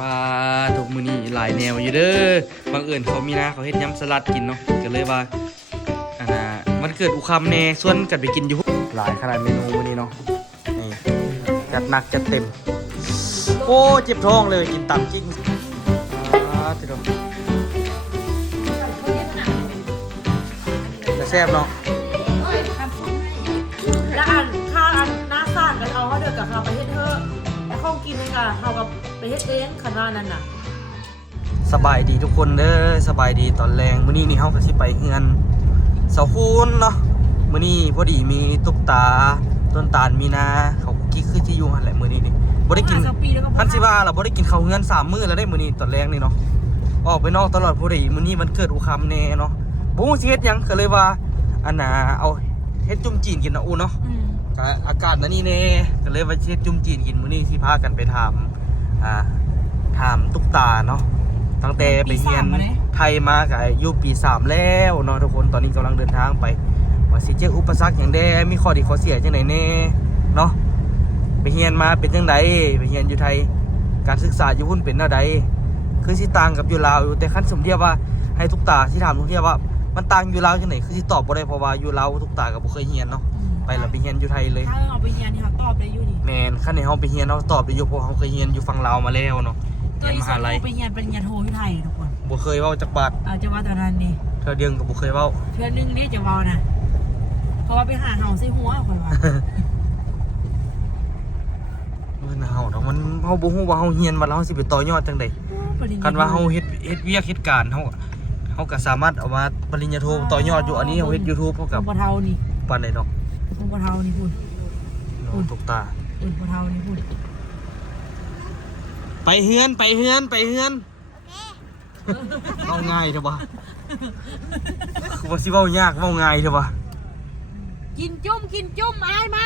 มาถูกมือนี่หลายแนวอยู่เด้อบางเอิญเขามีนะเขาเฮ็ดยำสลัดกินเนาะก็เลยว่ามันเกิดอุคัมแน่ส่วนกันไปกินอยู่หลายขนาดเมนูมื้อนี้เนาะนี่จัดหนักจัดเต็มโอ้เจ็บท้องเลยกินตับกิ้งทีเดียวจะแซ่บเนาะแล้วข้าวหน้าซ่านกันเอาเขาเดือดกับเขาไปเฮ็ดเถอะแล้วข้าวกินเลยค่ะเขากับไปเฮ็ดเองขนาดนั้นน่ะสบายดีทุกคนเด้อสบายดีตอนแรงมื้อนี้นี่เฮาก็สิไปเฮือนเสาคูนเนาะมื้อนี้พอดีมีตุ๊กตาต้นตาลมีนาเขากิ๊กคือที่อยู่หั่นแหละมื้อนี้นี่บ่ได้กินคันสิว่าเราบ่ได้กินข้าวเฮือน3มื้อแล้วได้มื้อนี้ตอนแรงนี่เนาะออกไปนอกตลอดพอดีมื้อนี้มันเกิดอุคัมแน่เนาะบ่ฮู้สิเฮ็ดหยังก็เลยว่าเอาเฮ็ดจุ่มจีนกินเนาะอูเนาะอากาศนั่นนี่แน่ก็เลยว่าเฮ็ดจุ่มจีนกินมื้อนี้สิพากันไปถามตุ๊กตาเนาะตั้งแต่ไปเรียนไทยมากับอยู่ปี3แล้วเนาะทุกคนตอนนี้กำลังเดินทางไปว่าสิเจออุปสรรคอย่างใดมีข้อดีข้อเสียจังไดแน่เนาะไปเรียนมาเป็นจังไดไปเรียนอยู่ไทยการศึกษาอยู่พุ่นเป็นแนวใดคือสิต่างกับอยู่ลาวอยู่แต่คันสมเทียบว่าให้ทุกตาที่ถามทุกเทียบว่ามันต่างอยู่ลาวจังไดคือสิตอบบ่ได้เพราะว่าอยู่ลาวทุกตาก็บ่เคยเรียนเนาะไปแล้วไปเรียนอยู่ไทยเลยถ้าเอาไปเรียนนี่เขาตอบได้อยู่ดิแม่นคันให้เฮาไปเรียนเฮาตอบได้อยู่เพราะเฮาเคยเรียนอยู่ฝั่งลาวมาแล้วเนาะเรียนมหาลัยไปเรียนปริญญาโทที่ไทยทุกคนบ่เคยเว้าจักบาทจะว่าตอนนั้นนี่เธอเดียงก็บ่เคยเว้าเพื่อนนึงนี่จะเว้านะเพราะว่าไปหาเห่าใส่หัวคนว่ามันเฮาเนาะมันเฮาบ่ฮู้ว่าเฮาเรียนมาแล้วเฮาสิไปต่อยอดจังได๋คันว่าเฮาเฮ็ดเวียกเฮ็ดการเฮาก็สามารถเอามาปริญญาโทต่อยอดอยู่อันนี้เฮาเฮ็ด YouTube เฮากับบ่เท่านี่ปานใดดอกบ่เท่านี่พูดตกตาบ่เท่านี่พูดไปเฮือนเอาง่ายเถอะบ่ว่าสิเว้ายากเว้าง่ายเถอะบ่กินจุ่มอายมา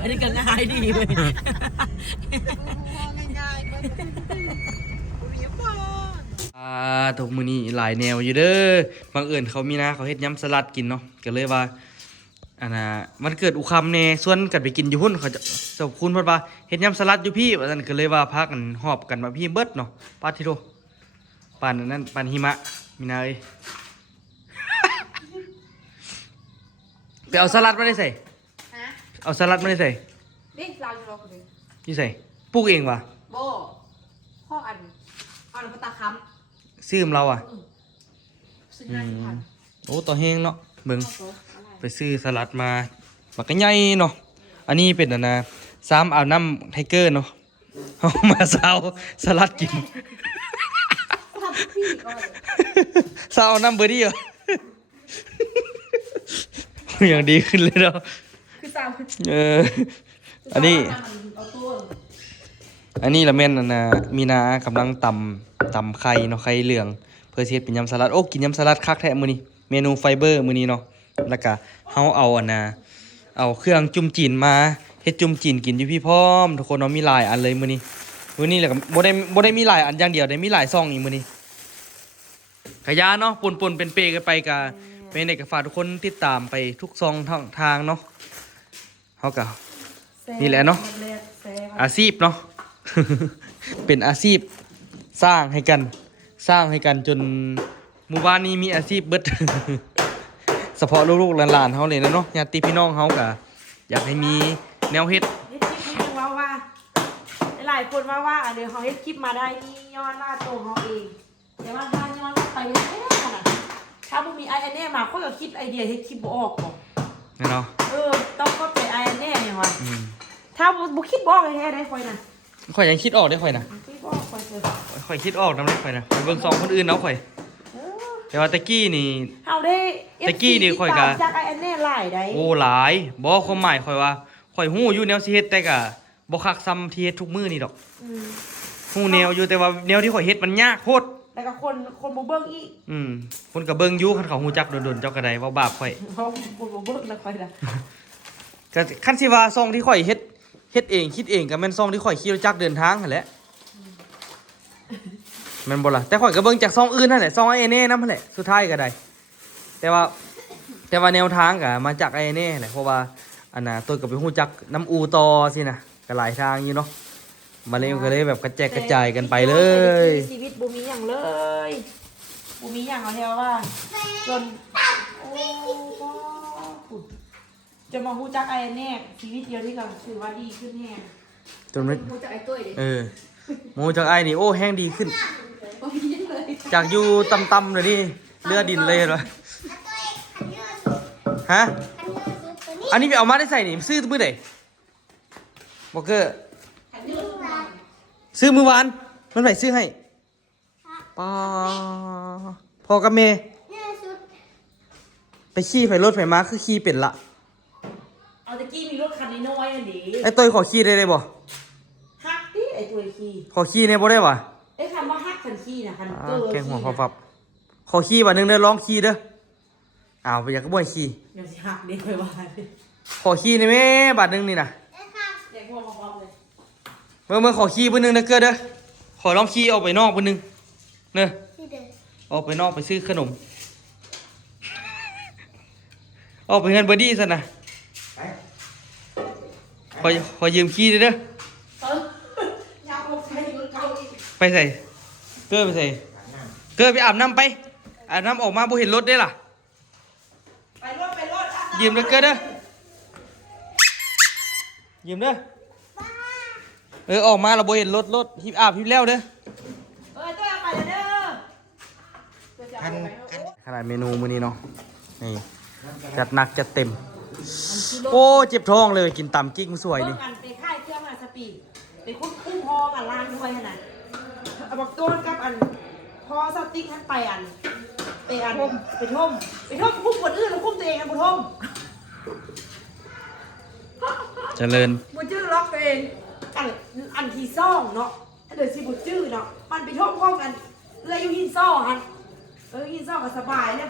อันนี้ก็ง่ายดีเลยถูกมื้อนี้หลายแนวอยู่เด้อบางเอิญเขามีนะเขาเฮ็ดยำสลัดกินเนาะก็เลยว่ามันเกิดอุคัมแน่ส่วนกันไปกินอยู่พุ่นเขาจะคุณเพิ่นว่าเฮ็ดยำสลัดอยู่พี่ว่าซั่นก็เลยว่าพากันหอบกันมาพี่เบิดเนาะปาทิโตปานนั้นปานหิมะมีนาเอ้ย ไปเอาสลัดมาได้ใส่เอาสลัดมาได้ใส่นี่เราอยู่รอคนนี้ที่ใส่ปลูกเองวะโบพ่ออันน้ำตาค้ำซื้อมเราอ่ะซื้อง่ายค่ะโอ้ต่อแห้งเนาะเบิ่งไปซื้อสลัดมาบักกะใหญ่เนาะอันนี้เป็นซ้ำเอาน้ำไทเกอร์เนาะเอามาซาวสลัดกินซาวน้ำเบอร์ดี้เหรออย่างดีขึ้นเลยเนาะคือซาวอันนี้ละแม่นมีนากำลังตำไข่เนาะไข่เหลืองเพื่อเฮ็ดเป็นยำสลัดโอ้กินยำสลัดคักแท้มื้อนี้เมนูไฟเบอร์มื้อนี้เนาะแล้วก็เฮาเอาเอาเครื่องจุ่มจีนมาเฮ็ดจุ่มจีนกินอยู่พี่พร้อมทุกคนเนาะมีหลายอันเลยมื้อนี้แล้วก็บ่ได้มีหลายอันอย่างเดียวได้มีหลายซองอีกมื้อนี้ขยะเนาะปนเป็นเปกันไปกะเป็นเด็กก็ฝากทุกคนติดตามไปทุกซองทางเนาะเฮาก็นี่แหละเนาะอาชีพเนาะ เป็นอาชีพสร้างให้กันจนหมู่บ้านนี้มีอาชีพเบิด เฉพาะลูกๆหลานๆเฮาเลยนะเนาะญาติพี่น้องเฮาก็อยากให้มีแนวเฮ็ดว่าหลายคนว่าเดี๋ยวเขาเฮ็ดคลิปมาได้นี่ย้อนว่าตัวเขาเองแต่ว่าถ้าย้อนไปขนาดถ้าบ่มีไอแน่มาเขาก็คิดไอเดียเฮ็ดคลิปบ่ออกบ่เนาะต้องก็เป็นไอแน่เนี่ยว่ะถ้าบ่คิดบ่ออกแท้ได้ค่อยน่ะข่อยยังคิดออกได้ข่อยน่ะคิดบ่ออกข่อยคิดออกนำได้ข่อยน่ะไปเบิ่งซองคนอื่นเนาะข่อยแต่ว่าตะกี้นี่เอาได้ตะกี้นี่ข่อยก็จากไอแน่หลายได้โอ้หลายบ่ความหมายข่อยว่าข่อยฮู้อยู่แนวสิเฮ็ดแต่ก็บ่คักซ้ำที่เฮ็ดทุกมื้อนี่ดอกฮู้แนวอยู่แต่ว่าแนวที่ข่อยเฮ็ดมันยากโพดแล้วก็คนบ่เบิ่งอีกคนก็เบิ่งอยู่คันเขาฮู้จักโดนๆเจ้าก็ได้เว้าบาปข่อยคนบ่เบิ่งแล้วข่อยล่ะก็คันสิว่าซองที่ข่อยเฮ็ดเองคิดเองก็แม่นซองที่ข่อยขี่รถจักรเดินทางนั่นแหละแม่นบ่ล่ะแต่ข่อยก็เบิ่งจากซองอื่นนั่นแหละซองไอ้แน่นำนั่นแหละสุดท้ายก็ได้แต่ว่าแนวทางก็มาจากไอ้แน่แหละเพราะว่าตัวก็ไปฮู้จักน้ำอูตอสินะก็หลายทางอยู่เนาะ มาเล่นก็เลยแบบกระแจกกระจายกันไปเลย ชีวิตบูมีอย่างเลยบูมีอย่างเอาเท่าว่าจนโอ้พ่อจะมาฮู้จักไอ้แน่ชีวิตเดียวที่เราถือว่าดีขึ้นแน่ จนไม่ ฮู้จักไอ้ตุ้ยดิ หมูจากไอ้นี่โอ้แห้งดีขึ้น จากอยู่ต่ำๆเลยนี่เลือดดินเลยเหรอฮะอันนี้ไปเอามาได้ใส่นี่ซื้อมือไหนบอกเกอร์ซื้อมือวานมันไหนซื้อให้ป้าพ่อกับเมย์ไปขี่ไฟรถไฟม้าคือขี่เป็นละ เอาตะกี้มีรถคันน้อยอันนี้ ไอ้ตัวขอขี่ได้บ่ ฮักดิไอ้ตัวขี่ ขอขี่เนี่ยบ่ได้วะ ไอ้คำว่าฮักคันขี่นะคันเกอร์ แกงหัวขอฟับขอขี่วันหนึ่งเด้อร้องขี่เด้ออ้าวไปอยากก็บ่ให้ขี่ เดี๋ยวสิฮักเด็กไปว่าดิ ขอขี่ในแม่บาทหนึงนี่นะ เด็กหัวของความเลย เมื่อขอขี่เบอร์หนึงนะเกิดเด้อขอลองขี่ออกไปนอกเบอร์หนึงเนอะออกไปนอกไปซื้อขนมออกไปเงินเบอร์ดี้ซะนะขอยืมขี่เด้อ อยากบอกใส่รถเก่าอีก ไปใส่เกิดไปใส่เกิดไปอาบน้ำไปอาบน้ำออกมาบ่เห็นรถได้ล่ะ ไปรถอ่ะ ยืมเด้อเกิดเด้อยืมเด้อออกมาเราบ่เห็นรถฮิบอาบฮิบแล้วเด้อ ตัวเอาไปเลยเด้อ ขนาดเมนูมื้อนี้เนาะนี่จัดหนักจัดเต็มโอ้เจ็บท้องเลยกินตำกิ๊กมันสวยนี่ เบิ่งอันไปค่ายเครื่องมาสปีดไปคุ้มห้องอ่ะล้างด้วยขนาดเอาบอกตัวกับอันพอสติ๊กท่านไปอันไปท่มคุ้มคนอื่นแล้วคุ้มตัวเองอันบุท่ม เจริญ บุจื้อล็อกตัวเองอันที่ซ่องเนาะเดี๋ยวสิบุจื้อเนาะมันไปท่มห้องกันเลยอยู่หินซ่อฮันหินซ่อก็สบายเนี่ย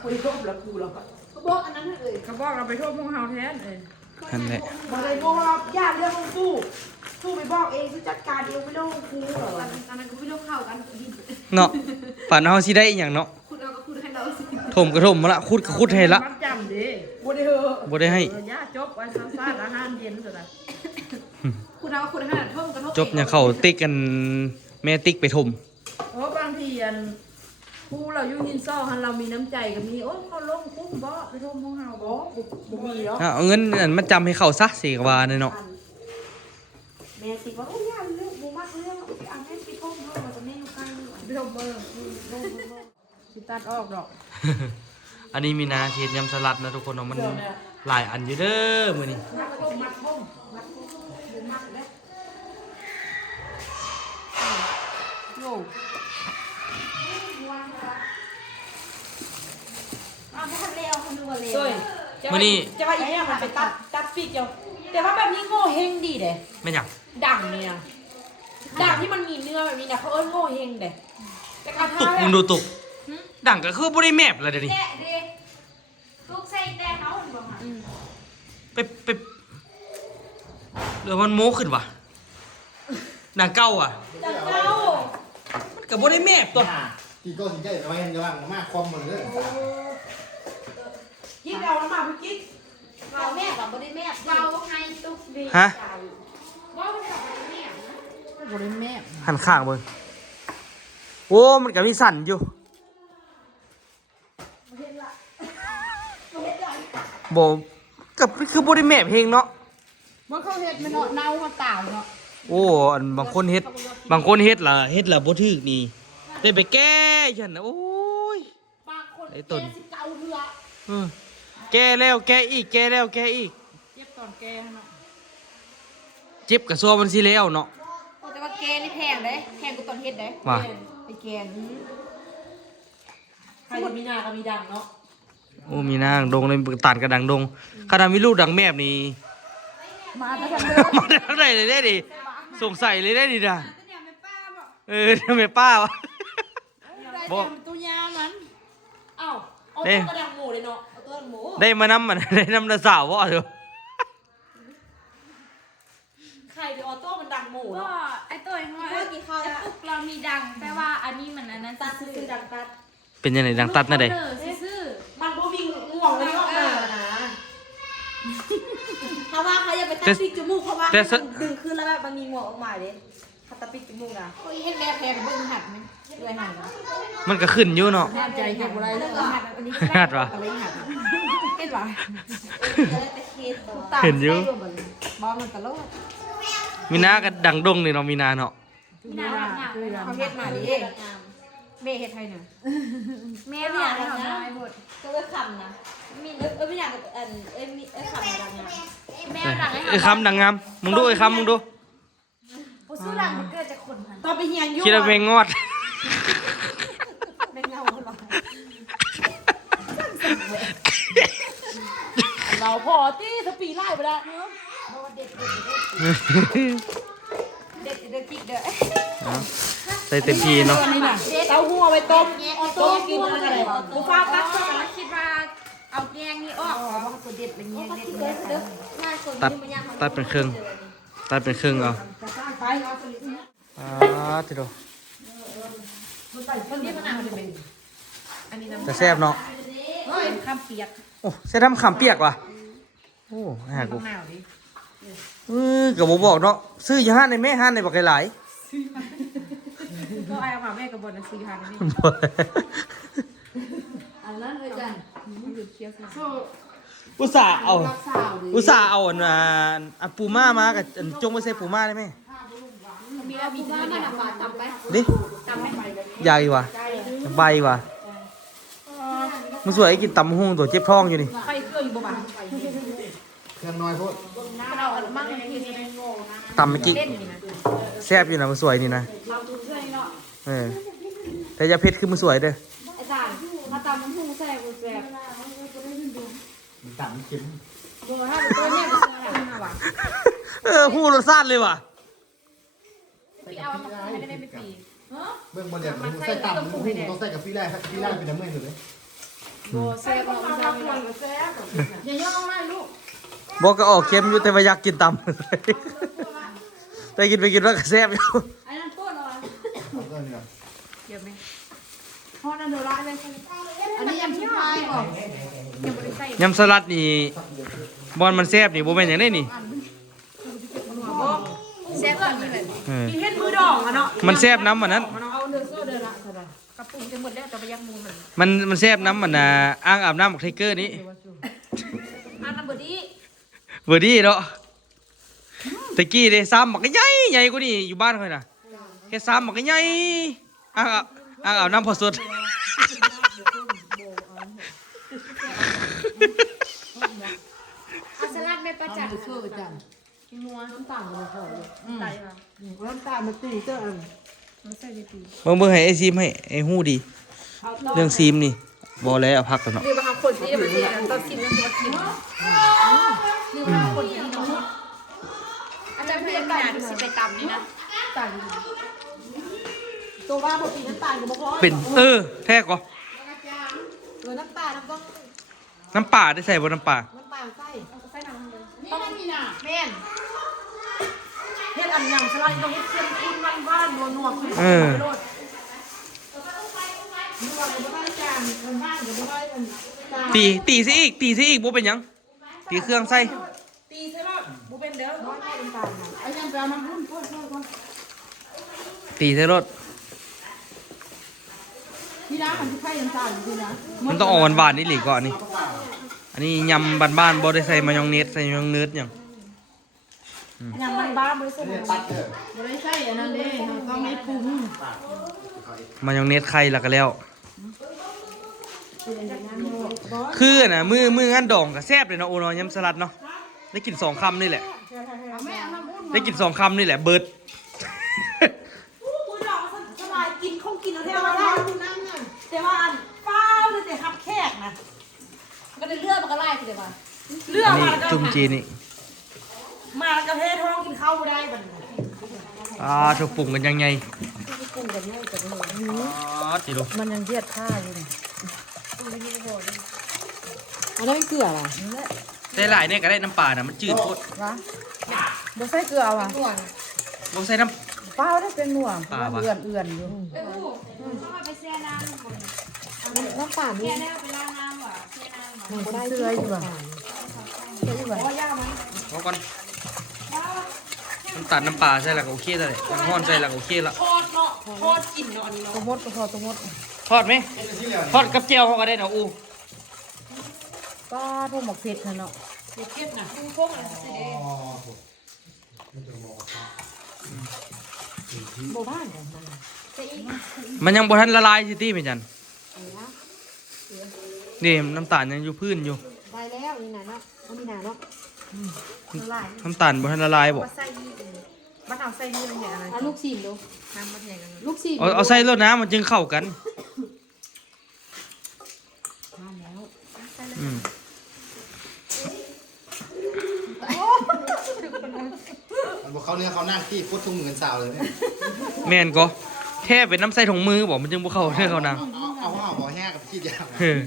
คุยท่มแล้วกูแล้วก็ เขาบอกอันนั้นเอ่ย เขาบอกเราไปท่มห้องเฮาแทน นั่นแหละ มาเลยโง่เราญาติเรื่องของสู้ไปบอกเองที่จัดการเองไม่ต้องครูเหรอ อันนั้นก็ไม่ต้องเข้ากันดิน เนาะฝันเฮาสิได้อีหยังเนาะ คุณเอาก็คุณให้เราสิ ถมก็ถมมาละขุดก็ขุดให้ละ มันจำดิบ่ได้เหอะ บ่ได้ให้ ย่าจบไว้ซ่านอาหารเย็นสุดละ คุณเอาก็คุณให้ท่มกระทบ จบเนี่ยเขาติ๊กกันแม่ติ๊กไปถม เพราะบางทีอันผู้เราอยู่หินซ่อหันเรามีน้ำใจก็มีโอ้เขาลงคุ้มบ่ไปท่มห้องเฮาบ่มีเนาะ เอาเงินนั่นมาจำให้เขาซะสิกว่าเนาะ แม่สิว่าโอ้ยาเรื่องบ่มักเรื่องเอาแม่ไปท่มเฮาจะแม่อยู่ใกล้ไปท่มเบิ่งสิตัดออกดอก อันนี้มีนาเทศยำสลัดนะทุกคนเนาะมันหลายอันอยู่เด้อมื้อนี้ มัดท่มบ่มักเด้โย่ เอาไม่ทันเร็วคุณดูว่าเร็ว ด้วยจะว่าอีกอย่างมันไปตัดปีกเดียวแต่ว่าแบบนี้โง่เฮงดีเด้ แม่นหยัง ดังเนี่ยดังที่มันมีเนื้อแบบนี้นะเขาเอิ้นโง่เฮงเด้แต่กระ ตุ ทะ กมึงดูตุกดังก็คือบ่ได้แมปแล้วเดี๋ยวนี้ แดะเด็กลูกใส่แต่เขาเห็นบอกค่ะ ไปเดี๋ยวมันโม้ขึ้นว่ะดังเก่าอ่ะ ดังเก้า มันก็บ่ได้แมปตัว กี่ก้อนใหญ่ทำไมจะว่างมากความหมดเลย ยิ่งเอาแล้วมาพี่กิ๊ก เราแม่กับบ่ได้แม่เราให้ตุกดี ฮะ ว่ามันกับบ่ได้แม่ บริแม่ หันข้างเบิ่งโอ้มันก็มีสั่นอยู่บ่กับคือบ่ได้แมปเพลงเนาะ มันเขาเห็ดมันเนาะเน่าเขาตายเนาะ โอ้อันบางคนเฮ็ดล่ะบ่ถึกนี่ได้ไปแก้ฉันน่ะโอ้ย บางคน ไอ้ต้น สิเกาเรือ เออแก้แล้วแก้อีกแก้แล้วแก้อีก เจ็บตอนแกเนาะ เจ็บกระซัวมันสิแล้วเนาะ แต่ว่าแกนี่แพงเด้แพงกว่าตอนเฮ็ดเด้ ว่า ไอ้แกน ใครจะมีหน้าก็มีดังเนาะ โอ้มีนางดงเลยตัดกระดังดงขนาดมีลูกดังแมบนี่ มาแต่ทำไม มาได้เท่าไหร่เลยได้ดิสงสัยเลยได้ดิจ้ะทำไมป้าวะ บอก ตัวยามันเอ้าเอา เด้ ตัวกระดังหมูเลยเนาะเอาตัวกระดังหมู ได้มานำมันได้นำนาสาววะเถอะ ใครไปออโต้มันดังหมู ก็ เนาะ ไอ้ตัวว่าไอ้ตุกเรามีดังแปลว่าอันนี้มันอันนั้น ตัดซื้อดังตัด เป็นยังไงดังตัดน่ะเด้ ซื่อ มันบ่มีง่วงเลยเนาะนะ เขาว่าเขาอย่าไปตัดปิดจมูกเขาว่าดึงขึ้นแล้วแบบมันมีหมวกออกมาเลยเขาตัดปิดจมูกนะเห็นแม่แพงเบิ้งหัดไหมด้วยหัดนะ มันก็ขึ้นอยู่เนาะ ใจเก็บอะไรแล้ว หัดอันนี้ หัดวะ อะไรหัดเห็นปะ เห็นอยู่ บอมันตลก มีนาก็ดังดงนี่เนาะมีนาเนาะ น่ารักมาก เขาเฮ็ดมาดิแม่เฮ็ดให้น่ะ แม่เนี่ยนะก็เลยคำนะมีไม่อยากคำดังนะแม่ดังให้ ไอ้คำดังงามมึงดูไอ้คำมึงดู ผู้สู้ดังมันเกิดจากคนพัน ตอนไปเฮียนยุ่ คิดว่าแมงงอด แม่เงาหรอเราพอที่สปีไล่ไปแล้วเด็ดกิ๊กเด้อ ใส่เต็มที่เนาะ นี่น่ะเต้าหู้เอาไปต้มกินอะไรกูฟ้าตัก คิดว่าเอาแกงนี้ออก ตัวเด็ดเป็นเงี้ย ตัดเป็นครึ่งตัดเป็นครึ่งเอา ไป ทีเดียว คนนี้มันอะไรเป็นอันนี้น้ำ จะแซ่บเนาะ เฮ้ยข้ามเปียก โอ้ใส่ทำขำเปียกว่ะโอ้หากู หนาวดิ กับผมบอกเนาะซื้ออยู่ห้านในแม่ห้านในบักหลาย ก็ไอ้มาแม่กับบนซื้อทานนี่ อันนั้นเลยจ้ะ อุตส่าห์เอาอันปูม่ามากับจงไปใส่ปูม่าได้ไหม มีแล้วมีบ้านมันฝาจำไป ดิ จำไหม ใหญ่ว่ะใบว่ะมันสวยกินตำหุ่งตัวเจ็บท้องอยู่นี่ ไฟเครื่องอยู่บ่บ้าน เครื่องน้อยโพด เราอันมั่งทีนี้ ตำเมื่อกี้แซ่บอยู่นะมันสวยนี่นะ เราดูเชื่อเนาะ แต่อยาเผ็ดคือมันสวยเด้อ อาจารย์มาตำมันพุ่งแซ่บกูแซ่บ มันต่ำเค็ม โบถ้าตัวเนี้ยก็แซ่บว่ะ หูรสชาติเลยว่ะ ไปเอาไม่ได้ไปปี เบื้องบนเนี่ยมันใส่ต่ำมันต้องใส่กับพี่แรกพี่แรกเป็นน้ำมันอยู่เลย โบแซ่บเราแซ่บเราแซ่บอย่าย่องได้ลูก บอกก็ออกเค็มอยู่แต่ว่าอยากกินตำ ไปกินว่าก็แซ่บอยู่ ไอ้นั่นโคตรเลย ก็เนี่ย เดี๋ยวไหม พอนั่นโดนร้ายเลยอันนี้ยำชิ้นไม้ออก ยังบริใส่ ยำสลัดนี่บอลมันแซ่บนี่โบเป็นอย่างได้นี่ แซ่บแบบนี้เลย กินเฮ็ดมือดองอ่ะเนาะ มันแซ่บน้ำมันนั้น มันเอาเดือดโซ่เดือดละกระปุกจะหมดแล้วแต่ไปยักมูมัน มันแซ่บน้ำมันอ่างอาบน้ำของไทเกอร์นี่ อันนั้นบดี เบอร์ดี้เนาะตะกี้เด้ซ้ำบักใหญ่ใหญ่กว่านี่อยู่บ้านค่อยน่ะแค่ซ้ำบักใหญ่อ่างอาบน้ำพอสด อาสลัดไม่ประจักษ์ กินนัวน้ำตาลมันพอเลยน้ำตาลมันตีเจ้ามันใส่ตี เบิ่งให้ไอซีมให้ไอฮู้ดี เรื่องซีมนี่บอแล้วเอาพักกันเนาะ เดี๋ยวมาทำคนที่มันตีตอนกินมันจะกิน หรือว่าคนที่น้องอาจารย์พยายามสิไปตำนี่นะ ตัวว่าพอตีน้ำตาลกับมะพร้าว เป็นแท้ก็ ตัวน้ำตาลต้อง น้ำป่าได้ใส่บนน้ำป่า น้ำตาลใส่ ใส่น้ำมันต้องมีน่ะ แม่นเฮ็ดอันยังสลัดต้องเฮ็ดเส้นคุณมันว่านัวคือโลดนัวกับบ้านจางคนบ้านกับบ้านจาง ตีซะอีกบ่เป็นหยังตีเครื่องใส่ ตีใช่ป่ะบูเป็นเด้อน้อยแม่น้ำตาลไอ้ยังแปลน้ำรุ่นพ่อ ตีใส่รถ พี่น้ามันจะไข่น้ำตาลพี่นะ มันต้องออกหวานๆนี่หลีก่อนนี่อันนี้ยำบ้านๆบ่ได้ใส่มายองเนสใส่มายองเนสหยัง ยังมันบ้าบริสุทธิ์ เนี่ยตัดเถอะ บริใช่อันนั้นเด้ต้องให้ปรุง มายองเนสไข่แล้วก็แล้ว คือน่ะมืองานดองก็แซ่บเลยเนาะโอ้เนาะยำสลัดเนาะได้กิน2คำนี่แหละได้กิน2คำนี่แหละเบิด คุณดอกสบายกินคงกินแล้วได้แต่ว่าอันเป้าเลยแต่ทับแขกนะ ก็ได้เลือดมันก็ไล่ไปเลยว่ะ เลือก อันนี้ มาแล้วก็ จุ่มจีนี่ มาแล้วก็เพท้องกินข้าวไม่ได้บัดนี้ ถูกปรุงกันยังไงจิโร่ มันยังเยียดผ้าอยู่นี่อันนั้นเกลือเหรอ ใส่หลายเนี่ยก็ได้น้ำปลาน่ะมันจืดโคตร วะบ่ใส่เกลือว่ะ บ่ใส่น้ เป้าได้เป็นหน่วง ปลาวะ เอื่อนอยู่ ไปอู้ต้องไปแช่น้ำคน น้ำตาล แช่ นี่ แน่ไปล้างน้ำว่ะแช่น้ำว่ะ มันได้เกลืออยู่บ่เกลืออยู่บ่ โอ้ย่ามัน ำ เอาก่อนน้ำตาลน้ำปลาใส่แล้วก็โอเคเลยน้ำห้อนใส่แล้วก็โอเคละ ทอดเนาะทอดกินเนาะอันนี้เนาะ ตัวมดก็พอตัวมด ทอดไหมทอดกับเจียวเขาก็ได้นะอู ป้าพวกหมกเผ็ดเนาะ เด็กเก็บนะพวกอะไรสิเด้ โบบ้านกันจะอีก มันยังบ่ทันละลายสิตี้แม่จันนี่น้ำตาลยังอยู่พื้นอยู่ ไปแล้วนี่นะเนาะนี่นะเนาะละลาย น้ำตาลบ่ทันละลายบ่ ใส่นี่มันเอาใส่นี่มันอย่างไร เอาลูกซีมดู น้ำมันอย่างไร ลูกซีม เอาใส่รดน้ำมันจึงเข้ากัน มาแล้ว อืม มันบอกเขาเนื้อเขานั่งที่พุทธทุ่งเหมือนสาวเลยเนี่ย แม่นก็แท้เป็นน้ำใส่ถุงมือบ่มันจึงบ่เข้าเด้อเขานาง เอาบ่อแห้กับขี้ยาว เออ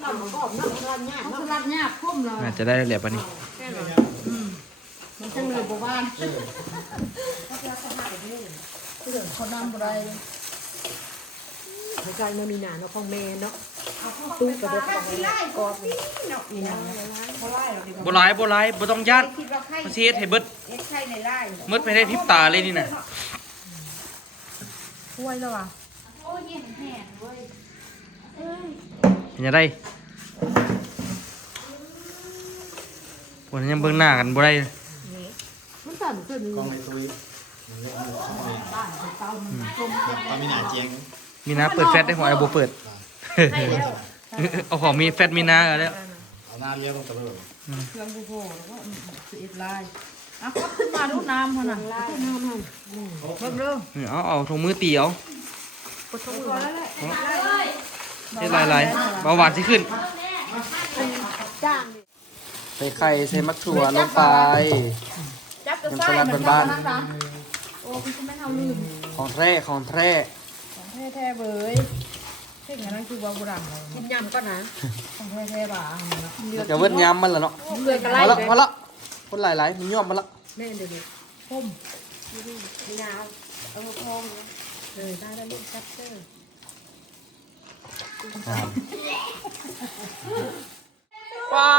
เราก็ออกน้ำสลัดหยาบน้ำสลัดหยาบพุ่มเลย น่าจะได้แล้วปะนี่ มันจังเลยโบบ้านเรื่องเขาน้ำอะไรใจมันมีหนาเนาะของเมนเนาะตู้กระดกกอดมีหนา บ่หลายบ่ต้องย่านมาสิเฮ็ดให้เบิดหมดไปได้พริบตาเลยนี่น่ะ ช่วยแล้วอ่ะ เป็นจังได๋บ่ยังเบิ่งหน้ากันบ่ได้ มันสั่นเกิน กองในตุ้ยตอนมีหนาเจียง มีนาเปิดแฟลชได้หัวบ่เปิด เอาของมีแฟลชมีนาก็แล้ว เอาหน้าเลี้ยวลงไปเลย เครื่องบูโพแล้วก็สิบลายอ่ะก็ขึ้นมาดูน้ำเขาน่ะน้ำมันเพิ่มเริ่ม นี่เอาถุงมือตีเอา กดช่องมือแล้วแหละ เฮ็ดหลายๆเบาหวานสิขึ้น จ้าง ใส่ไข่ใส่มะถั่วลงไป จับตัวไส้เหมือนกันนะโอ้คุณจะไม่เอาลืม ของแท้ของแท้ ของแท้ๆเบยเช่นนั้นคือว่าโบราณเรากินยำก็นะของแท้ๆบ่า แล้วก็เวิดยำมันล่ะเนาะ เลือกกระไร พอละคนหลายๆมันย่อมมันละ แม่เดี๋ยวนี้พุ่มมีนาวพองเลยได้แล้วลูกชัตเตอร์ ว้า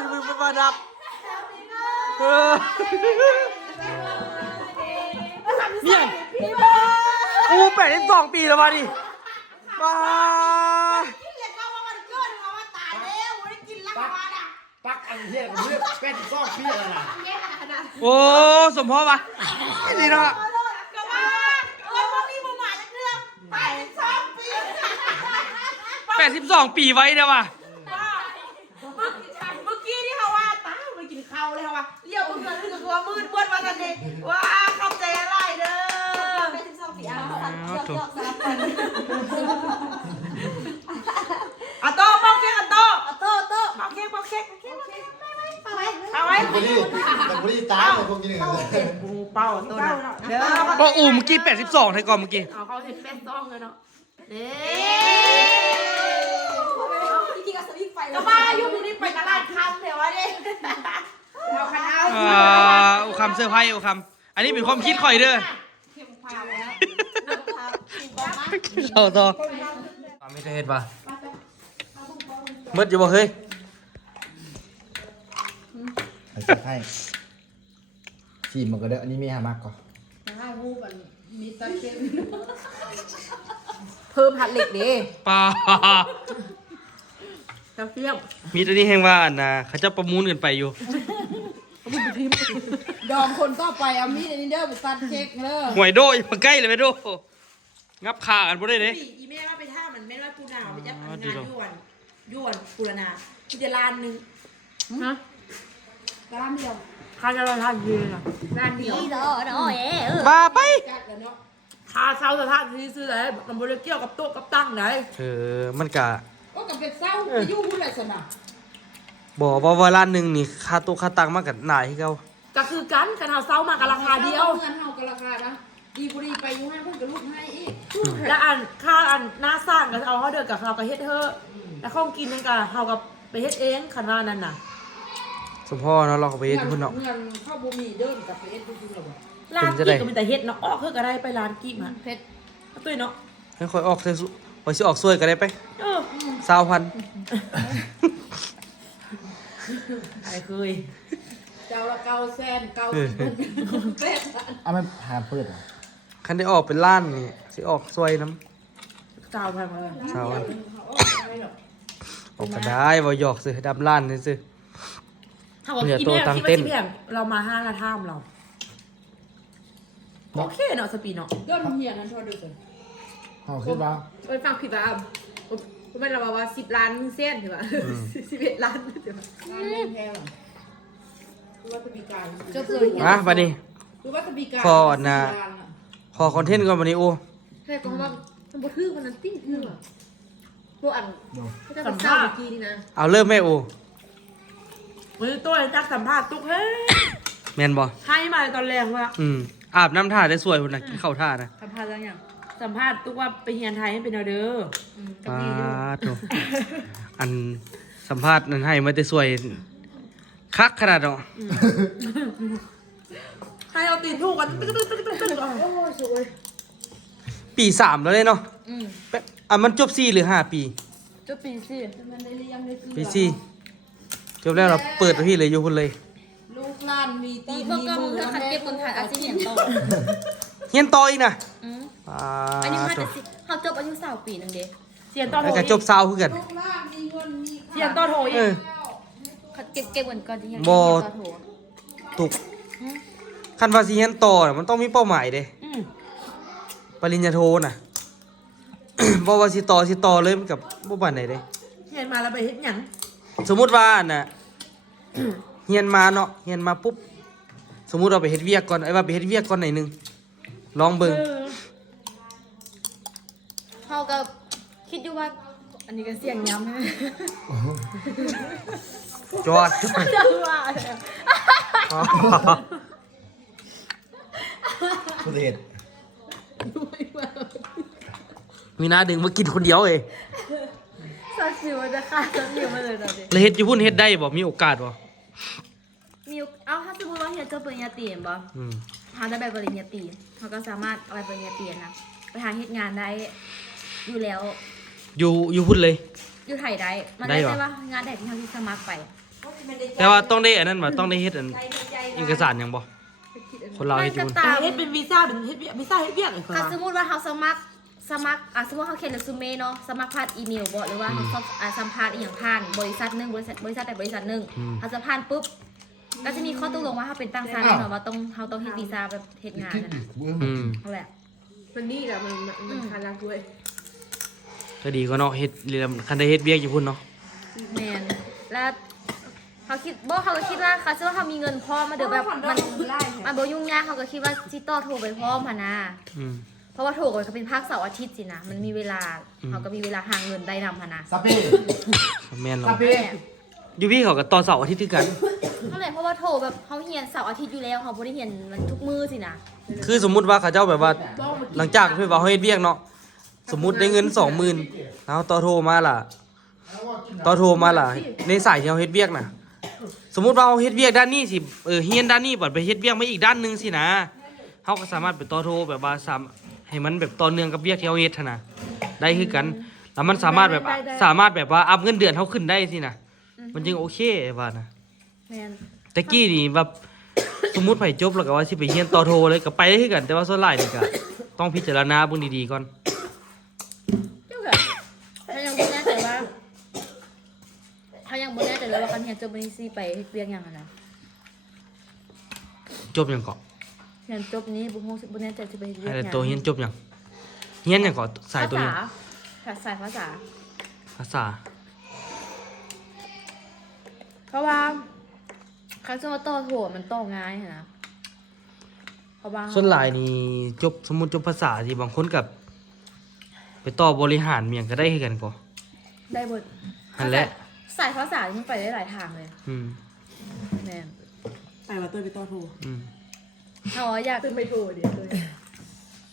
อยู่เป็นมาดับเนี่ยกู82 ปีแล้วมาดิว้า ปักอันเทียกับเลือดแป้งซอกพี่อะไรล่ะ โอ้สมพ่อปะนี่เนาะ82 ปีไว้เด้อว่ะ เมื่อกี้ที่เขาว่าตาไปกินข้าวเลยเขาว่าเลี้ยวเงินกับตัวมืดเบิ้ลมาทันทีว้าขอบใจอะไรเด้ออะโต้เป่าเค้กอะโต้ โต๊ะโต๊ะ เป่าเค้กเอาไว้ คนที่แต่คนที่ตาพวกนี้หนึ่งเลย ปูเป่าตัวนะเด้อ ก็อูเมื่อกี้82ไทยก่อนเมื่อกี้ เอาเขาเห็นเป็นต้องเลยเนาะเด้ก็มาอยู่พรุ่งนี้ไปตลาดคำเถอะวะเด้เอาคณะ อูคำเซอร์ไพรส์อูคำอันนี้เป็นความคิดข่อยเด้อต่อไม่ได้เห็นป่ะมืดอยู่บ่เฮ้ย ให้ชิมมันก็ได้อันนี้มีหามากก่อน เพิ่มหัดเหล็กดิ ป่า เจ้าเทียม มีตัวนี้แห่งว่าอันนะเขาจะประมูลกันไปอยู่ ดอมคนก็ไปเอามีดอันนี้เด้อไปตัดเค้กเด้อ หวยโดอย่ามาใกล้เลยไปโดงับขากันบ่ได้เด้ อีแม่ว่าไปท่ามันแม่ว่าปูนาไปจับงานยวนปูนาที่จะลานนึงฮะ ร้านเดียว ค่าจะเราท่ายืนอ่ะลานเดียว มาไป จัดแล้วเนาะ ค่าเช่าสถานที่ซื้อไหนมันบริเกี่ยวกับโต๊ะกับตั้งไหน มันกะ ก็กับเป็ดเศร้าไปยุ่งพูดอะไรสนะ บอกว่าร้านหนึ่งนี่ค่าตัวค่าตังค์มากกับหน่ายที่เขา ก็คือกันกันเอาเช่ามากับราคาเดียว เงินเฮากับราคานะดีบุรีไปยุ่งให้เพื่อนกับลูกให้อีก แล้วอันค่าอันหน้าสร้างก็เอาเขาเดินกับเรากับเฮ็ดเธอแล้วข้องกินนั่นก็เขากับไปเฮ็ดเองคันว่านั่นน่ะ สมพ่อเนาะเราก็ไปเฮ็ดพุ่นเนาะ เงินเข้าบุมีเดินกับเป็ดดูดูหรอ ร้านกีบก็มีแต่เฮ็ดเนาะอ้อคือก็ได้ไปร้านกีบอ่ะ เพชร ตุ้ยเนาะ ให้ค่อยออกเทสุ ว่าสิออกซวยก็ได้ไป เออ 20,000 ไอ้เคย เจ้าละเกาแซนเกาแซน เอามันหาเปิดอ่ะ คันได้ออกเป็นล้านนี่สิออกซวยน้ำ เจ้าพันมาเลย 20,000ออกก็ได้บ่หยอกซื้อดำล้านซื่อ ถ้าว่า เนี่ย อี ตัว เมล ตั้ง คิด เต้ ว่าน สิเพียงเรามา5ละท่ามเราโอเคเนาะสปีเนาะ ย่นเหียนั้นทอดูสิ เอาขึ้นมา ไปฟังผิดป่ะไม่เราบอกว่า10 ล้านเส้นถือว่า11 ล้านถือว่า งานเล่นแพงคือว่าจะมีการจะเคย มาบัดนี้ คือว่าจะมีการ ขอนะ ขอคอนเทนต์ก่อนบัดนี้โอ้ แค่ก็ว่ามันบ่ถือมันนั้นติ้งคือพวกอันเขาจะเป็นเศร้าเมื่อกี้นี่นะ เอาเริ่มแม่โอ วันนี้ตัวจักสัมภาษณ์ตุ๊กเฮ้ย แม่นบ่ ให้มาตอนแรกว่า อาบน้ำท่าได้สวยพุ่นน่ะกินข้าวท่านะ สัมภาษณ์แล้วยังสัมภาษณ์ตุ๊กว่าไปเฮียนไทยให้เป็นเอาเด้อ ปาดโถอันสัมภาษณ์นั้นให้มาแต่สวยคักขนาดเนาะ ให้เอาตีนถูกกันตึ๊กโอ้ยสวย ปี3แล้วเลยเนาะมันจบ4หรือ5ปี จบปีสิมันได้เรียงได้คือ ปี4จบแล้วเราเปิดพี่เลยอยู่พุ่นเลย ลูกหลานมีตี เมื่อ มี ก่อน มื มึ อง เคยคัดเก็บคนไทยอาชีพเหียนโต เฮียนต่ออีกนะ อืม ปา อายุ ด มา โถ แต่สิเขาจบอายุ20 ปีนึงเด้ เสียนต่อโถ แล้วก็จบซาวคือกัน ลูกหลานมีเงินมี เสียนต่อโถอี เอก อ คัดเก็บเงินก่อนที่ยัง บ่ ต่อโถ ถูกคันว่าสิเฮียนต่อน่ะมันต้องมีเป้าหมายเด้ อืม ปริญญาโทน่ะ บ่ว่าสิต่อเลยมันกับบ่ปานใดเด้ เฮียนมาแล้วไปเฮ็ดหยัง สมมุติว่าน่ะ เฮียนมาเนาะเฮียนมาปุ๊บสมมุติเราไปเฮ็ดเวียกก่อนว่าไปเฮ็ดเวียกก่อนหน่อยหนึงลองเบิ่ง เขาก็คิดอยู่ว่า อันนี้ก็เสียงย้ำนะ จอด ว่า ผู้เด็ด มีนาดึงมากินคนเดียวเอง สักสิวจะขาดสักสิวมาเลยตอนนี้ แล้วเฮ็ดอยู่พุ่นเฮ็ดได้บ่มีโอกาสบ่ มีเอาถ้าสมมติว่าเฮียจบปริญญาตรีเห็นบ่ อืม หาได้ใบปริญญาตรีเขาก็สามารถเอาใบปริญญาตรีนะไปหาเฮ็ดงานได้อยู่แล้ว อยู่พุ่นเลย อยู่ไทยได้มัน ได้ ได้ เหรอ แต่ว่างานใดที่เขาที่สมัครไป แต่ว่าต้องได้อันนั้นบ่ต้องได้เฮ็ดอันเอกสารหยังบ่คนเราวเฮ็ดอยู่พุ่น แต่เฮ็ดเป็นวีซ่าเป็นเฮ็ดวีซ่าเฮ็ดเวียกเลย ถ้า ค่ะ สมมติว่าเขาสมัครสมมติว่าเขาเขียนเรซูเม่เนาะสมัครผ่านอีเมลบ่หรือว่าเขาสัมภาษณ์อีกอย่างผ่านบริษัทหนึ่งบริษัทใดบริษัทหนึ่งเขาจะผ่านปุ๊บก็จะมีข้อตกลงว่าเขาเป็นตั้งชาติแน่นอนว่าเขาต้องเฮ็ดวีซ่าแบบเฮ็ดงานนั่นน่ะ อืม นั่นแหละ มันนี่แหละมันคาราด้วย ก็ดีก็เนาะเฮ็ดคันได้เฮ็ดเวียกอยู่พุ่นเนาะ แมนแล้วเขาคิดบ่เขาก็คิดว่าเขาคิดว่าเขามีเงินพร้อมมาเดี๋ยวแบบมันบ่ยุ่งยากเขาก็คิดว่าสิต่อโทรไปพร้อมหั่นนะ อืม เพราะว่าโทรก็เป็นภาคเสาร์อาทิตย์สินะมันมีเวลาเขาก็มีเวลาหาเงินได้นำหั่นนะ ซาเป้ แม่นเนาะ ซาเป้ อยู่พี่เขาก็ต่อเสาร์อาทิตย์คือกัน นั่นแหละเพราะว่าโทรแบบเขาเรียนเสาร์อาทิตย์อยู่แล้วเขาบ่ได้เรียนมันทุกมื้อสินะ คือสมมุติว่าเขาเจ้าแบบว่า หลังจากที่ว่าเขาเฮ็ดเวียกเนาะสมมุติได้เงิน 20,000แล้วต่อโทรมาล่ะในสายที่เราเฮ็ดเวียกน่ะ สมมุติว่าเราเฮ็ดเวียกด้านนี้สิเฮียนด้านนี้บัดไปเฮ็ดเวียกมาอีกด้านหนึงสินะเฮาก็สามารถไปต่อโทรแบบว่าให้มันแบบต่อเนื่องกับเวียกที่เราเฮ็ดหั่นน่ะได้คือกันแล้วมันสามารถแบบว่าอัพเงินเดือนเฮาขึ้นได้สินะมันจึงโอเคว่านะ แม่น ตะกี้นี่แบบสมมุติไผจบแล้วก็ว่าสิไปเรียนต่อโทเลยก็ไปได้คือกัน แต่ว่าส่วนหลายนี่ก็ต้องพิจารณาเบิ่งดีๆก่อน ถ้ายังบ่แน่ใจว่าคันเรียนจบบ่นี้สิไปเฮ็ดเวียกหยังอะนะ จบหยังก่อน เรียนจบนี้บ่ฮู้สิบ่แน่ใจสิไปเฮ็ดเวียก ให้ หยัง ตัวเรียนจบหยังเรียนหยังก่อนสายตัวนี้ สายภาษา ภาษา เพราะว่าคันสมมุติต่อโทมันต่อง่ายหั้นนะเพราะว่า ส่วนหลายนี่จบสมมุติจบภาษาที่บางคนกับไปต่อบริหารเมียงก็ได้คือกันก่อ ได้เบิด หั่นแหละ สายภาษานี่มันไปได้หลายทางเลย อืม แม่น ไปว่าตัวไปต่อโทร อืม เฮาอยาก ตึ้งไปโทรเดี๋ยวเลย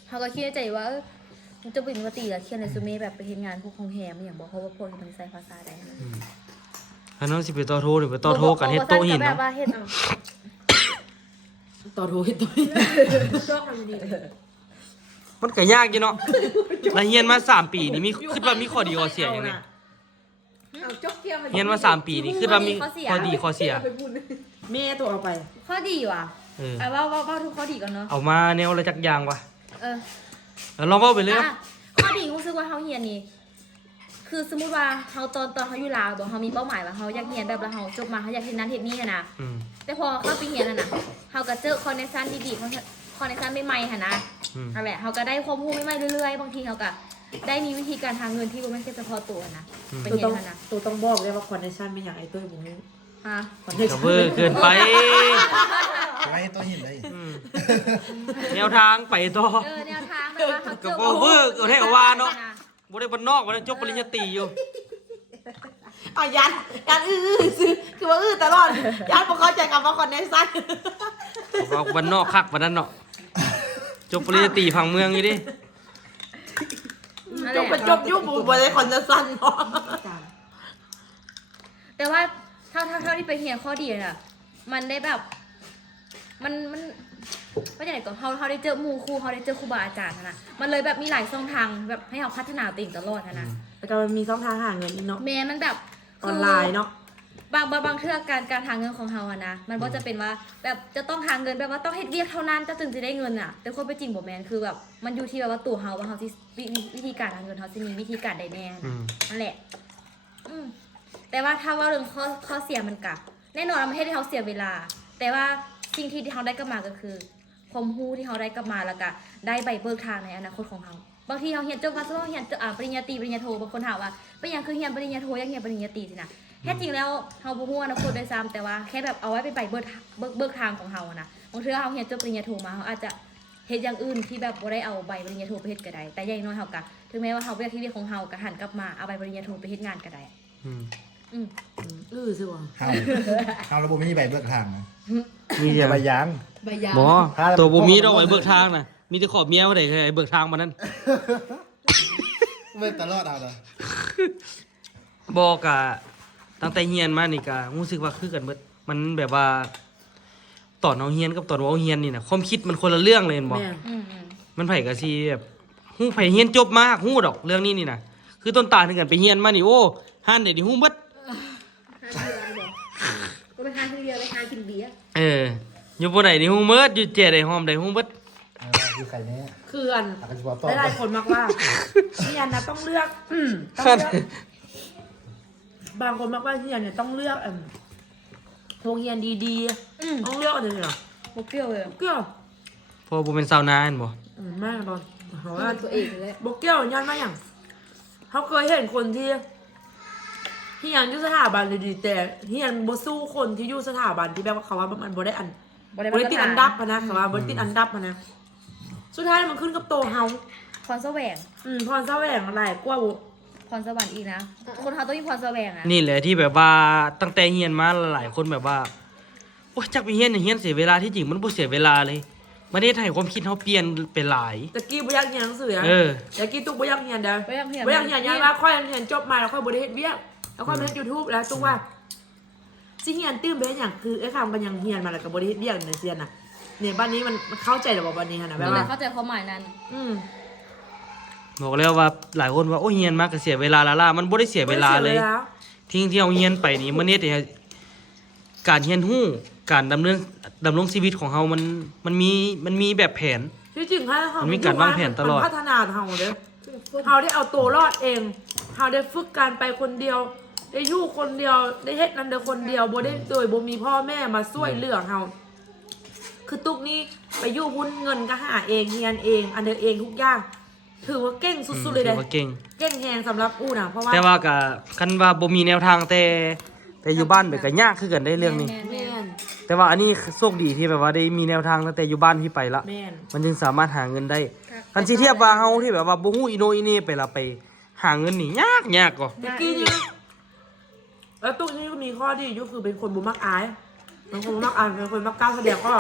เฮาก็คิดในใจว่ามันจะเป็นปกติอะเขียนเรซูเม่แบบไปเฮ็ดงานพวกโรงแรมอหย่างบ่เพราะว่าพวกนี้มันใช้ภาษาได้นะ อันนั้นสิไปต่อโทหรือไปต่อโทกันเฮ็ดโต๊ะหิน แบ เนาะ บว่าเฮ็ด ต่อโทรให้ตัวชอบทำดี มันก็ยากอยู่เนาะแล้วเฮียนมา3 ปีนี่มีคิดว่ามีข้อดีข้อเสียอย่างไร เอาจกเกี่ยวมา เฮียนมา3 ปีนี่คิดว่ามีข้อดีข้อเสีย แม่ตัวเอาไป ข้อดีว่ะ เออ ว่าทุกข้อดีก่อนเนาะ เอามาแนวอะไรจักอย่างวะ เออ แล้วลองเว้าไปเลย อ่ะข้อดีรู้สึกว่าเขาเฮียนนี่คือสมมุติว่าเขาตอนเขาอยู่ลาวบอกเขามีเป้าหมายว่าเขาอยากเฮียนแบบแล้วเขาจบมาเขาอยากเห็นนั้นเห็นนี่อะนะ อืม แต่พอเข้าไปเฮียนน่ะนะเขาก็เจอคอนเนคชั่นดีๆคอนเนคชั่นใหม่ๆค่ะนะ อืม นั่นแหละเขาก็ได้ความรู้ใหม่ๆเรื่อยๆบางทีเขาก็ได้มีวิธีการหาเงินที่บ่แม่นแค่เฉพาะตัวนะไป ตัว เฮีย ต้อน ง ค่ะนะ ตัวต้องบอกเลยว่าคอนเนคชั่นเป็นอย่างไอ้ตุ้ยบุ้ง ฮะ คอนเนค ก็ ชั่น เวอร์เกินไป ไว้ให้ตัวหินเลย อืมแนวทางไปต่อ แนวทางแบบว่าเขาเจอ ก็บ่เวอร์ก็ให้เอาว่าเนาะ บ่ได้บ้านนอกบ่ได้จบปริญญาตรีอยู่ เอายันซื้อคือว่าตลอดยันพอเข้าใจคำว่าคอนเนคชั่น บอกบ้านนอกคักบ้านนั้นเนาะจบปริญญาตรีผังเมืองอยู่ดิ นั่น จ แห บ ละ ไปจบยุ่งบุบเลยคอนเนคชั่นเนาะ แต่ว่าเท่าที่ไปเฮียนข้อดีน่ะ มันได้แบบมันว่าอย่างไรก่อนเขาได้เจอหมู่ครูเขาได้เจอครูบาอาจารย์นะมันเลยแบบมีหลายช่องทางแบบให้เราพัฒนาตัวเองตลอดนะ แล้วก็มันมีช่องทางหาเงินอีกเนาะ แม้มันแบบ ออนไลน์เนาะ บางเทื่อการหาเงินของเราอะนะมันก็จะเป็นว่าแบบจะต้องหาเงินแบบว่าต้องเฮ็ดเวียกเท่านั้นจะถึงจะได้เงินอะแต่คนไปจริงบ่แม่นคือแบบมันอยู่ที่แบบว่าตัวเราว่าเราที่วิธีการหาเงินเราจะมีวิธีการใดแน่ อืม นั่นแหละแต่ว่าถ้าว่าเรื่องข้อเสียมันกะแน่นอนมันไม่ให้เขาเสียเวลา แต่ว่าสิ่งที่เขาได้กลับมาก็คือความรู้ที่เขาได้กลับมาแล้วก็ได้ใบเบิกทางในอนาคตของเขาบางทีเขาเรียนจบมาสมมติเรียนปริญญาตรีปริญญาโทบางคนถามว่าเป็นอย่างคือเรียนปริญญาโทยังเรียนปริญญาตรีสินะแท้จริงแล้วเขาบ่ฮู้อนาคตด้วยซ้ำแต่ว่าแค่แบบเอาไว้เป็นใบเบิกทางของเขาอะนะบางทีเขาเรียนจบปริญญาโทมาเขาอาจจะเฮ็ดอย่างอื่นที่แบบบ่ได้เอาใบปริญญาโทไปเฮ็ดก็ได้แต่อย่างน้อยเขาก็ถึงแม้ว่าเขาบ่อยากที่เรียนของเขาก็หันกลับมาเอาใบปริญญาโทไปเฮ็ดงานก็ได้ อืม สิวะ ข้าวระบบไม่มีใบเบิกทางนะ มีแต่ ใบยาง ใบยา บ่ตัวบ่มีดอกไว้เบิกทางน่ะมีแต่ขอบเมียบ่ได้ไอ้เบิกทางมานั่น เบิกตลอดเอาเลย บอกอะตั้งแต่เฮียนมานี่ก็รู้สึกว่าคือกันเบิดมันแบบว่าตอนเฮาเฮียนกับตอนเว้าเฮียนนี่น่ะความคิดมันคนละเรื่องเลยเห็นบ่ แม่ มันไผก็สิแบบฮู้ไผเฮียนจบมาฮู้ดอกเรื่องนี้นี่น่ะคือต้นตาลถึงกันไปเฮียนมานี่โอ้ห่านได้ดิฮู้เบิด ก็ไปหาที่เดียวไปหากินเบียร์ อยู่บ่ได้นี่ฮู้เบิดอยู่เจได้หอมได้ฮู้เบิด คือใครเนี่ย คืออัน อาจจะบอกต่อ หลายๆคนมากว่าที่ยันนะต้องเลือกต้องเลือกบางคนมากว่าที่ยันเนี่ยต้องเลือกโรงเรียนดีๆต้องเลือกอะไรเหรอ โมเปรี้ยวเลย เกี่ยว เพราะบ่เป็นชาวนาเห็นบ่ แม่บอลเพราะว่า ตัวเองเลย บกเกี่ยวยันมาอย่างเขาเคยเห็นคนที่ยันอยู่สถาบันดีๆแต่ที่ยันบ่สู้คนที่อยู่สถาบันที่แบบว่าเขาว่ามันบ่ได้บ่ได้ติดอันดับอะนะเขาว่าบ่ได้ติดอันดับอะนะสุดท้ายมันขึ้นกับโตเฮา พรแสวง พรแสวงอะไรกว่าบ่ พรสวรรค์อีกนะ คนเขาต้องมีพรแสวงอะ นี่แหละที่แบบว่าตั้งแต่เฮียนมาหลายคนแบบว่าโอ้ยจักไปเฮียนอย่างเฮียนเสียเวลาที่จริงมันบ่เสียเวลาเลยประเทศไทยความคิดเฮาเปลี่ยนไปหลาย ตะกี้บ่อยากเรียนหนังสืออะ เออ ตะกี้ตุ๊กบ่อยากเรียนเด้อ ไม่อยากเห็น บ่อยากเรียนยันว่าค่อยเรียนจบมาแล้วค่อยบ่ได้เฮ็ดเวียกแล้วค่อยมาเฮ็ด YouTube แล้วตุ๊กว่าสิเรียนตื้มไปเฮ็ดหยังคือไอ้คำกันยังเรียนมาแล้วก็บ่ได้เฮ็ดเวียกในเซียนน่ะเนี่ยบ้านนี้มันเข้าใจแล้วบ่บ้านนี้หั่นน่ะแบบ เราเลย ว่า เข้าใจความหมายนั้น บอกแล้วว่าหลายคนว่าโอ้ยเฮียนมากก็เสียเวลาละล่ะมันบ่ได้เสียเวลาเลยทิ้งที่เฮาเฮียนไปนี่มันเฮ็ดให้การเฮียนฮู้การดำรงชีวิตของเฮามันมีแบบแผน ที่จริงให้เฮา มันมีการวางแผนตลอด มันพัฒนาเฮาเด้อเฮาได้เอาตัวรอดเองเฮาได้ฝึกการไปคนเดียวได้อยู่คนเดียวได้เฮ็ดนั่นเด้อคนเดียวบ่ได้โดยบ่มีพ่อแม่มาช่วยเหลือเฮาคือตุ๊กนี่ไปอยู่หุ้นเงินก็หาเองเรียนเองอันเดอเองทุกอย่างถือว่าเก่งสุดๆเลย ถื เด้ อว่าเก่ง เก่งแฮงสำหรับอู้น่ะเพราะว่า แต่ว่าก็คันว่าบ่มีแนวทางแต่อยู่บ้านแบบก็ยากคือกันได้เรื่องนี้ แม่น แต่ว่าอันนี้โชคดีที่แบบว่าได้มีแนวทางตั้งแต่อยู่บ้านพี่ไปละ แม่น มันจึงสามารถหาเงินได้คันสิเทียบว่าเฮาที่แบบว่าบ่ฮู้อีโนอีเหน่ไปละไปหาเงินนี่ยากก็ ตะกี้นี่แล้วตุ๊กนี่ก็มีข้อดีอยู่คือเป็นคนบ่มักอายเป็นคนบ่มักอายเป็นคนมักกล้าแสดงก็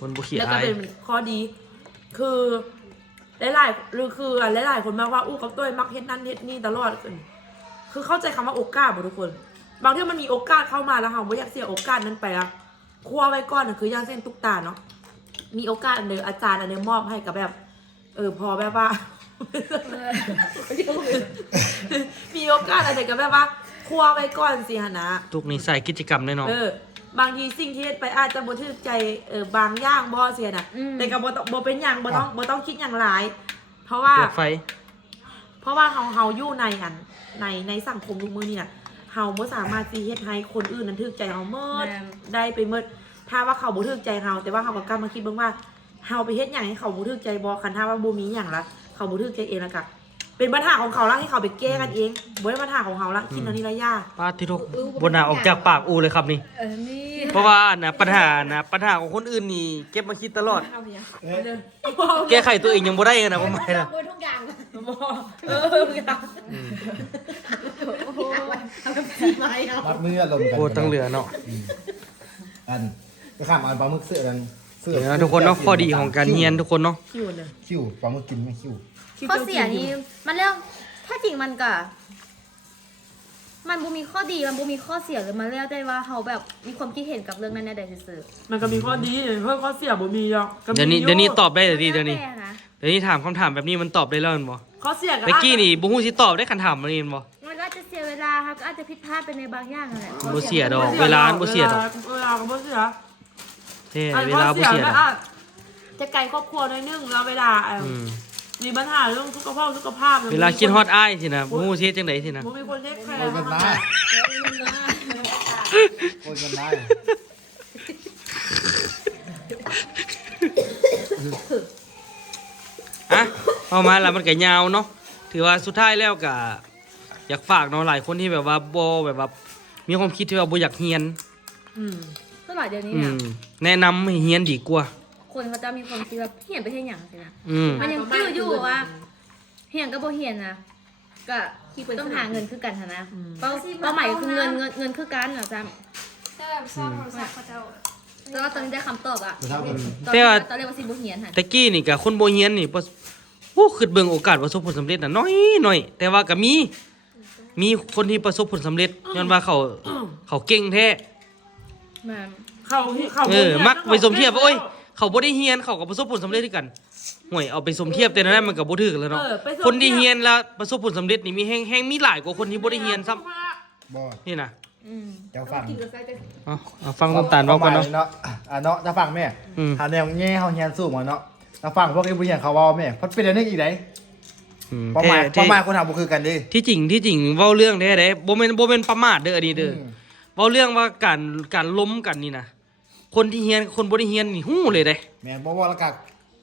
คนบ่ขี้ แล้วก็ อาย เป็นข้อดี คือหลายๆหรือคือหลายๆคนมากว่าอู้กับตัวมักเฮ็ดนั่นเฮ็ดนี่ตลอดคือเข้าใจคำว่าโอกาสบ่ทุกคน บางทีมันมีโอกาสเข้ามาแล้วเราไม่อยากเสียโอกาสนั้นไปอะคว้าไว้ก่อนน่ะคืออย่างเช่นตุ๊กตาเนาะมีโอกาสอันเดียวอาจารย์อันเดียวมอบให้กับแบบ พอแบบว่า มีโอกาสอะไรก็แบบว่าครัวไว้ก่อนสิฮะนะ ทุกนี้ใส่กิจกรรมแน่นอน บางทีสิ่งที่เฮ็ดไปอาจจะบ่ถูกใจบางอย่างบ่เสียน่ะแต่ก็บ่เป็นหยังบ่ต้องคิดหยังหลาย เพราะว่า เปิดไฟ เฮาอยู่ในอันในสังคมทุกมื้อนี่น่ะเฮาบ่สามารถสิเฮ็ดให้คนอื่นนั้นถูกใจเฮาเมิดได้ไปเมิดถ้าว่าเขาบ่ถูกใจเฮาแต่ว่าเฮาก็กลับมาคิดเบิ่งว่าเฮาไปเฮ็ดหยังให้เขาบ่ถูกใจบ่คันถ้าว่าบ่มีหยังละเขาบ่ถูกใจเองแล้วก็เป็นปัญหาของเขาละให้เขาไปแก้กันเองบ่ได้ปัญหาของเฮาละคิดอันนี้ละยา ป้าที่ทุกบนหน้าออกจากปากอูเลยครับนี่ นี่ เพราะว่าปัญหาของคนอื่นนี่เก็บมาคิดตลอด แก้ไขตัวเองยังบ่ได้นะผมไม่นะ โดนทุกอย่าง มัดมืออารมณ์กัน โอ้ตั้งเหลือเนาะ อันก็ข้ามอันปลาหมึกเสื้อกันเสื้อ เดี๋ยวนะทุกคนเนาะข้อดีของการเรียนทุกคนเนาะ คิวเลย คิ้วปลาหมึกกินไหมคิ้ว ข้อเสียนี้มันเรื่องถ้าจริงมันก็มันบ่มีข้อดีมันบ่มีข้อเสียเลยมันแล้วแต่ว่าเขาแบบมีความคิดเห็นกับเรื่องนั้นได้ซื่อ มันก็มีข้อดีเพิ่มข้อเสียบ่มีหรอกก็มี เดี๋ยวนี้ตอบได้ ๆ เดี๋ยวนี้ แล้วแต่นะ เดี๋ยวนี้ถามคำถามแบบนี้มันตอบได้แล้วแม่นบ่ ข้อเสียก็ เมื่อกี้นี่บ่ฮู้สิตอบได้คันถามมานี่แม่นบ่ มันก็อาจจะเสียเวลาครับก็อาจจะผิดพลาดไปในบางอย่างนั่นแหละ บ่เสียดอกเวลาบ่เสียดอก เวลาก็บ่เสีย เท่เวลาบ่เสียดอก จะไกลครอบครัวหน่อยนึงแล้วเวลา อืม มีปัญหาเรื่องสุขภาพนี่ย เวลาคิดฮอดอ้ายสินะบ่ฮู้สิเฮ็ดจังได๋สินะ บ่มีคนเทคแคร์ โอนกันได้ นะคะ โอนกันได้ อะเอามาแล้วมันก็ยาวเนาะถือว่าสุดท้ายแล้วก็อยากฝากเนาะหลายคนที่แบบว่าบ่แบบว่ามีความคิดที่ว่าบ่อยากเรียน อืม สมัยเดี๋ยวนี้ อื เนี่ย มแนะนำให้เรียนดีกว่า คนเขาจะมีความคิดว่าเหียนไปเฮ็ดหยังสินะ อืม มันยังคิดอยู่ว่าเหียนก็บ่เหียนนะก็ต้องหาเงินคือกันหั้นนะเป้าหมายคือเงินคือกันเหรอจ๊ะ ถ้าแบบซ่อมโทรศัพท์เขาจะ แล้วก็ตอนนี้ได้คำตอบอะ นะครับผม ตอนเรียกว่าสิบ่เหียนหั่น ตะกี้นี่ก็คนบ่เรียนนี่บ่โอ้คิดเบิ่งโอกาสประสบผลสำเร็จน่ะน้อยแต่ว่าก็มีคนที่ประสบผลสำเร็จย้อนว่าเขาเก่งแท้ มา เขา มักไปสมเทียบว่าโอ้ยเขาบ่ได้เรียนเขาก็ประสบผลสำเร็จด้วยกันห่วยเอาไปสมเทียบแต่นั้นมันก็บ่ถูกแล้วเนาะคนที่เรียนแล้วประสบผลสำเร็จนี่มีแฮงมีหลายกว่าคนที่บ่ได้เรียนซ้ำ บอ นี่นะ จะฟัง เอาฟังน้ำตาลเว้าก่อนเนาะ เนาะเนาะจะฟังแม่ อืม หาแนวแง่เฮาเฮียนสู้มาเนาะจะฟังพวกไอ้ผู้เฮียนเขาเว้าแม่เพิ่นเป็นอันนี้อีกได อืม ประมาณคนหาบ่คือกันเด้ ที่จริงเว้าเรื่องแท้เด้บ่แม่นประมาทเด้ออันนี้เด้อเว้าเรื่องว่าการล้มกันนี่นะคนที่เรียนคนบ่ได้เรียนนี่ฮู้เลยเด้ แม่นบ่ว่าแล้วก็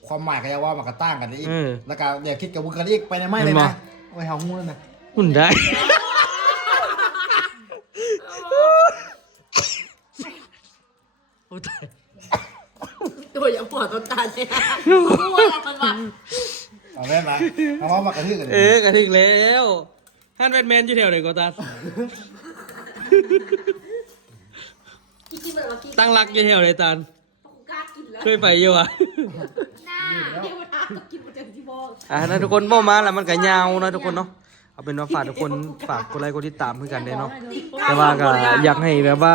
ความหมายก็จะว่ามันก็ต่างกันอีก เออ แล้วก็อย่าคิดกับบุคลิกไปในไม่เลย แม่นบ่ นะโอ้ยเฮาฮู้แล้วนะ หุ่นได้ โอ้ตาย ตัวอย่างหัวต้นตาเนี่ยหัวมันว่า เอาแม่นนะเอามากระทืบกัน กระถึงแล้วฮันแบทแมนอยู่แถวไหนก็ตาตั้งรักอยู่แถวไหนตาลเคยไปอยู่อ่ะนะทุกคนบ่มาแล้วมันก็ยาวนะทุกคนเนาะเอาเป็นว่าฝากทุกคนฝากกดไลค์กดติดตามเพื่อกันได้เนาะแต่ว่าก็อยากให้แบบว่า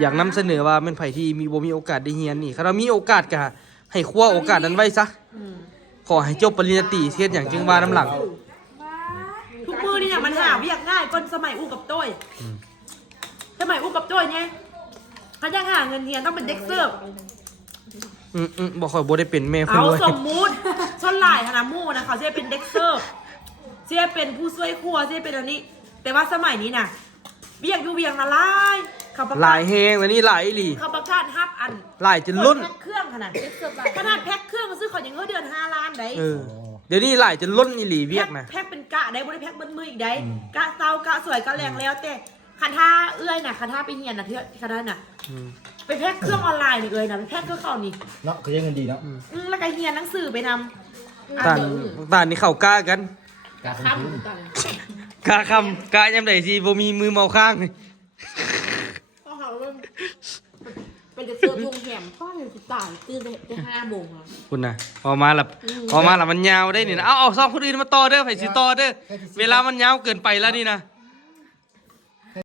อยากนำเสนอว่าเป็นไผที่มีโอกาสได้เรียนนี่ถ้าเรามีโอกาสก็ให้คว้าโอกาสนั้นไว้ซะขอให้จบปริญญาตรีเทียนอย่างจึงว่าน้ำหลัง ทุกมือนี่เนี่ยมันหาเวียกง่ายก้นสมัยอู้กับต้ยสมัยอู้กับต้ยไงเขาจะหาเงินเรียนต้องเป็นเด็กเสิร์ฟ บอกข่อยบ่ได้เป็นแม่คน เอา รวย สมมุติชนหลายธนามู่นะเขาจะเป็นเด็กเสิร์ฟจะเป็นผู้ช่วยครัวจะเป็นอันนี้ แต่ว่าสมัยนี้น่ะเวียกอยู่เวียงละลายเขาประ ห กา ลา ศ ยแฮงแล้วนี่หลายอีหลี เขาประกาศฮับอัน หลายจนล้น แพ็คเครื่องขนาดขนาดแพ็คเครื่องซื้อของอย่างเงี้ยเดือน5 ล้านได้ เดี๋ยวนี้หลายจนล้นอีหลีเวียกนะ แพ็คเป็นกะได้บ่ได้แพ็คเบิ้มืออีกได้กะเตากะสวยกะแรงแล้วแต่คันท่าเอื้อยน่ะคันท่าไปเฮียนน่ะเทื่อคันท่าน่ะไปแพ็คเครื่องออนไลน์นี่เลยนะไปแพ็คเครื่องเขานี่ เนาะคือยังเงินดีเนาะ แล้วก็เฮียนหนังสือไปนำ ต่านนี่เข้ากล้ากัน การทำทุน กล้าคำกล้ายำใดสิบ่มีมือเมาข้าง ก็เขาเป็นจะเสื้อวงแหมพ่อเลยตายตื่นได้5 โมงอ่ะ คุณน่ะออกมาละมันยาวได้นี่นะเอาซ่องคนอื่นมาต่อเด้อไผสิต่อเด้อเวลามันยาวเกินไปแล้วนี่นะ เ